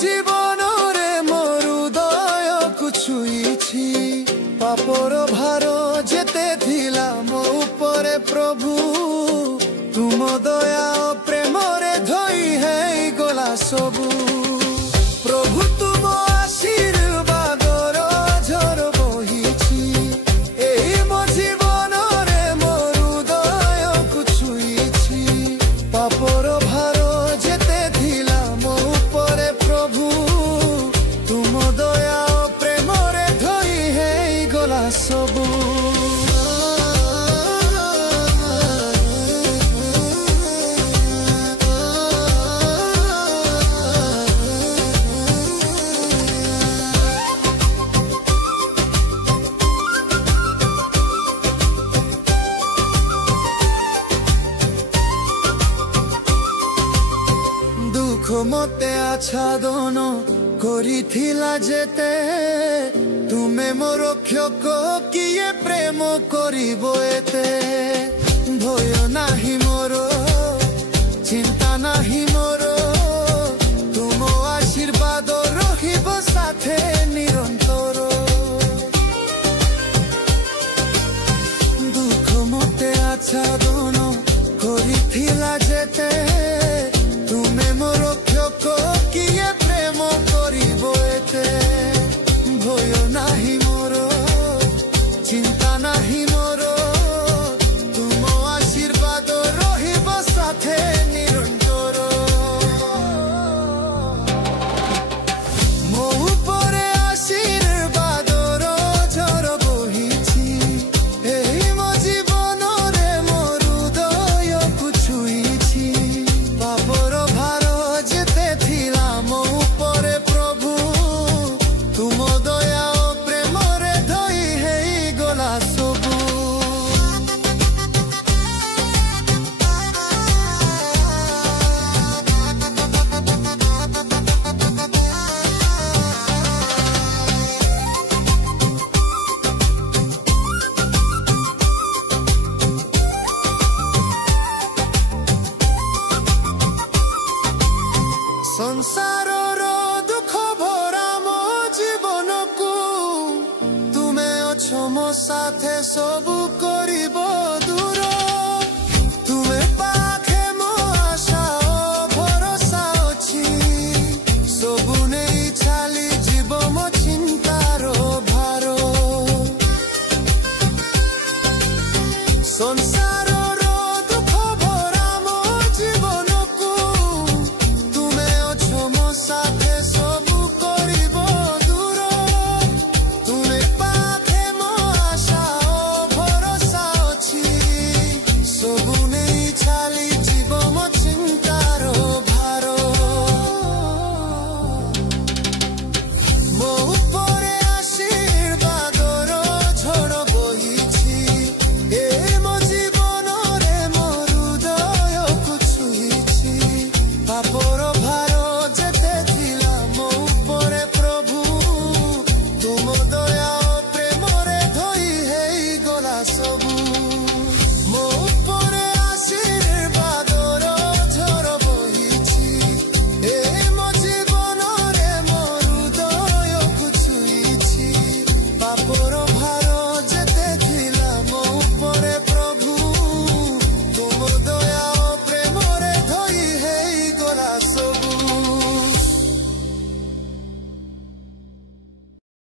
जीवन रे मोर हृदय को छुईछि पापर भार जेते थिला मो उपरे प्रभु तुम दया प्रेम रे धोई है गला सबू प्रभु तुम आशीर्वादर झर बहिछि एही मो जीवन रे मोर हृदय को छुईछि पापर भार जेते थिला मो उपरे प्रभु तुम दया प्रेम रे धोई है गला सबू मते आच्छादन करिथिला जेते तुमे मोर रक्षक किए प्रेम करिबो एते भय नाही मोर चिंता नाही मोर तुम आशीर्वाद रहिबो साथे निरंतर दुख मते आच्छादन करिथिला जेते तुमे मोर रक्षक किए प्रेम करिबो एते भय नाही मोर चिंता नाही मोर तुम आशीर्वाद रहिबो साथे निरंतर मो उपरे आशीर्वादर झर बहिछि एही मो जीवन रे मोर हृदय को छुईछि पापर भार जेते थिला मो उपरे प्रभु तुम दया प्रेम रे धोई है गला सबू संसार दुख भरा मो जीवन को तुमे अछो मो साथे सबको